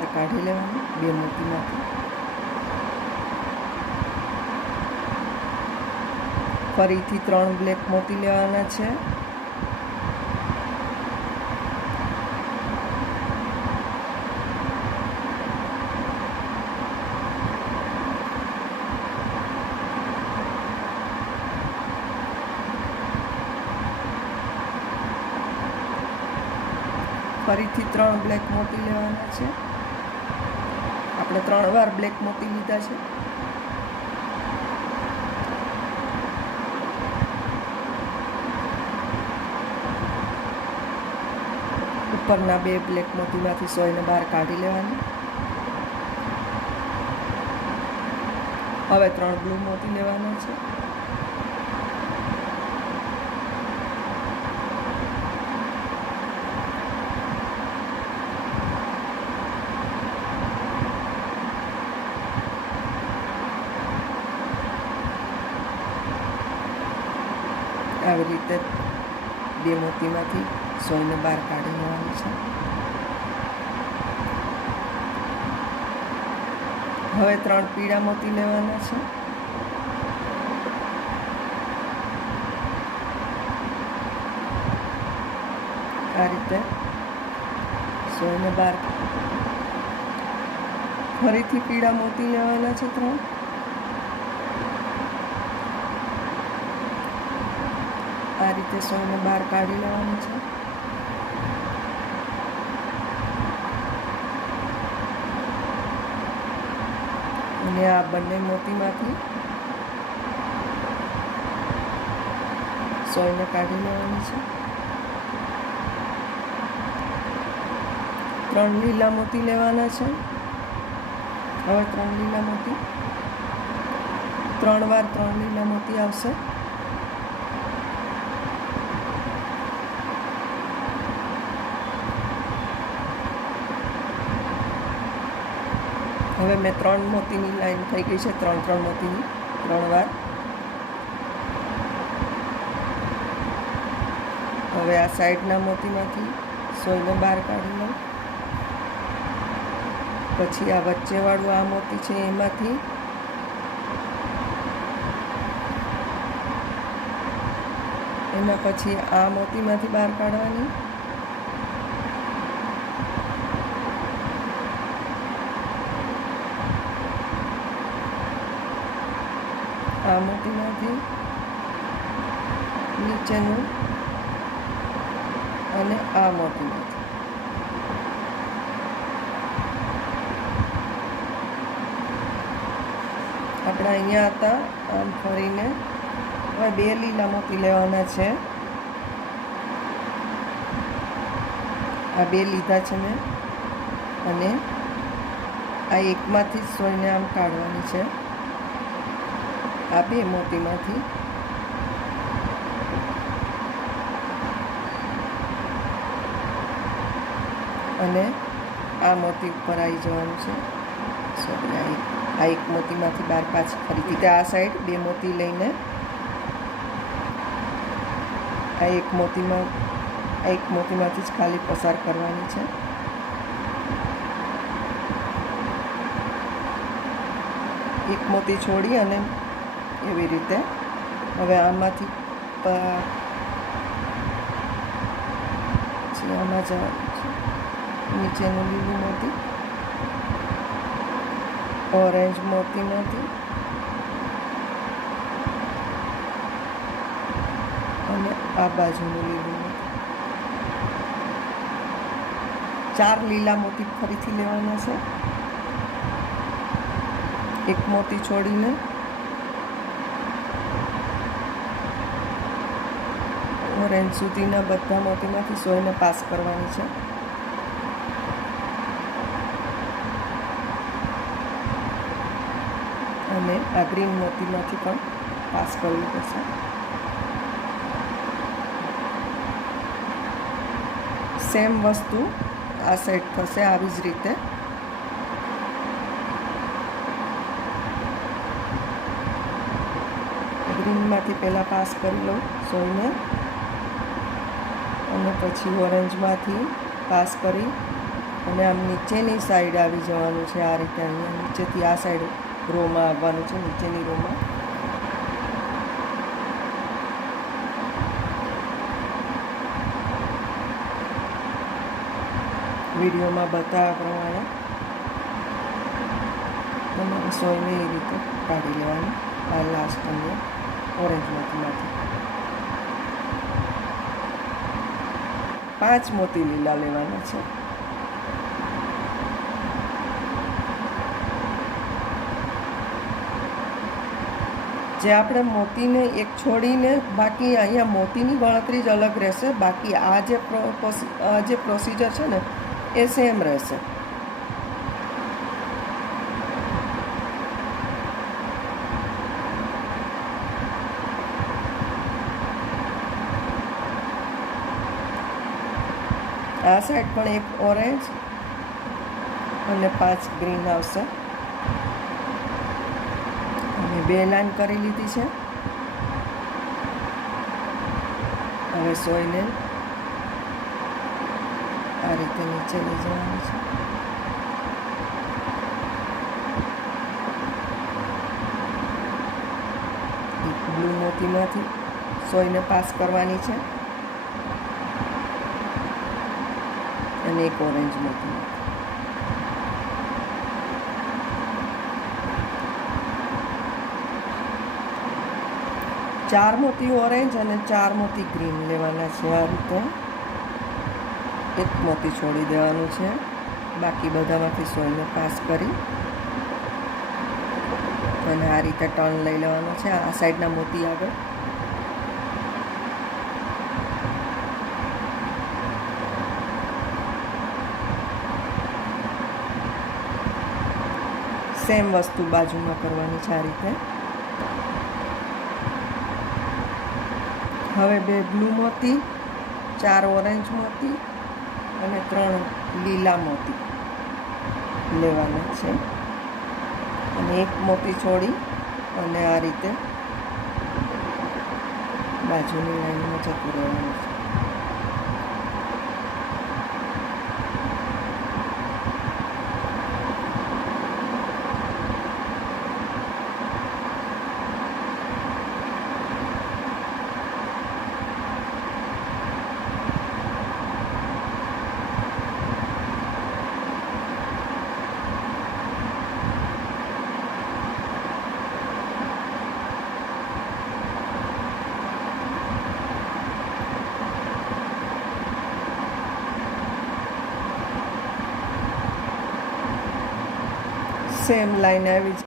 બહાર કાઢી લેવાનું 2 મોતીમાંથી. ફરીથી 3 બ્લેક મોતી લેવાના છે. ફરીથી 3 બ્લેક મોતી લેવાના છે. આપણે 3 વાર બ્લેક મોતી લીધા છે. ઉપરના 2 બ્લેક મોતીમાંથી સોયને બહાર કાઢી લેવાની. હવે 3 બ્લુ મોતી લેવાના છે. આવી રીતે 2 મોતીમાંથી સોયને બહાર કાઢી લેવાની છે. હવે 3 પીળા મોતી લેવાના છે. આ રીતે સોયને બહાર. ફરીથી પીળા મોતી લેવાના છે 3. આ રીતે સોયને બહાર કાઢી લેવાની છે. અને આ બંને મોતીમાંથી સોયને કાઢી લેવાની છે. 3 લીલા મોતી લેવાના છે. હવે 3 લીલા મોતી, 3 વાર 3 લીલા મોતી આવશે. હવે મેં 3 મોતીની લાઈન થઈ ગઈ છે. 3 મોતીની 3 વાર. હવે આ સાઈડના મોતીમાંથી સોયને બહાર કાઢી લઉં. પછી આ વચ્ચેવાળું આ મોતી છે એમાંથી એના પછી આ મોતીમાંથી બહાર કાઢવાની. આ મોતીમાંથી નીચેનું અને આ મોતીમાંથી. આપણે અહીંયા હતા આમ ફરીને હવે 2 લીલા મોતી લેવાના છે. આ 2 લીધા છે મેં અને આ એકમાંથી સોયને આમ કાઢવાની છે. આ 2 મોતીમાંથી અને આ મોતી ઉપર આવી જવાનું છે. સોરી, આ એક મોતીમાંથી બહાર પાછી ફરીથી આ સાઈડ 2 મોતી લઈને આ એક મોતીમાંથી જ ખાલી પસાર કરવાની છે. એક મોતી છોડી અને એવી રીતે હવે આમાંથી આમાં જવાનું છે. નીચેનું લીલું મોતી, ઓરેન્જ મોતીમાંથી અને આ બાજુનું લીલું મોતી. 4 લીલા મોતી ફરીથી લેવાના છે. એક મોતી છોડીને ઓરેન્જ સુધીના બધા મોતીમાંથી સોયને પાસ કરવાની છે. અને આ ગ્રીન મોતીમાંથી પણ પાસ કરવું પડશે. સેમ વસ્તુ આ સાઈડ થશે આવી જ રીતે. ગ્રીનમાંથી પહેલાં પાસ કરી લઉં સોયને અને પછી ઓરેન્જમાંથી પાસ કરી અને આમ નીચેની સાઈડ આવી જવાનું છે આ રીતે. અહીંયા નીચેથી આ સાઈડ રોમાં આવવાનું છે, નીચેની રોમાં. વિડીયોમાં બતાવ્યા પ્રમાણે તમારે સોયને એ રીતે કાઢી લેવાની. આ લાસ્ટ અહીંયા ઓરેન્જમાંથી 5 મોતી લીલા લેવાના છે. જે આપણે મોતીને એક છોડીને બાકી અહીંયા મોતીની ગણતરી જ અલગ રહેશે. બાકી આ જે પ્રોસિજર છે ને એ સેમ રહેશે. આ સાઈડ પણ એક ઓરેન્જ અને 5 ગ્રીન આવશે. અને 2 લાઈન કરી લીધી છે. હવે સોયને આ રીતે નીચે લઈ જવાનું છે. એક બ્લુ મોતીમાંથી સોયને પાસ કરવાની છે અને એક ઓરેન્જ મોતી. 4 મોતી ઓરેન્જ અને 4 મોતી ગ્રીન લેવાના છે. આ રીતે એક મોતી છોડી દેવાનું છે. બાકી બધામાંથી સોયને પાસ કરી અને આ રીતે ટર્ન લઈ લેવાનો છે. આ સાઈડના મોતી આગળ સેમ વસ્તુ બાજુમાં કરવાની છે આ રીતે. હવે 2 બ્લુ મોતી, 4 ઓરેન્જ મોતી અને 3 લીલા મોતી લેવાના છે. અને એક મોતી છોડી અને આ રીતે બાજુની લાઈનમાં જતું રહેવાનું છે. સેમ લાઈન આવી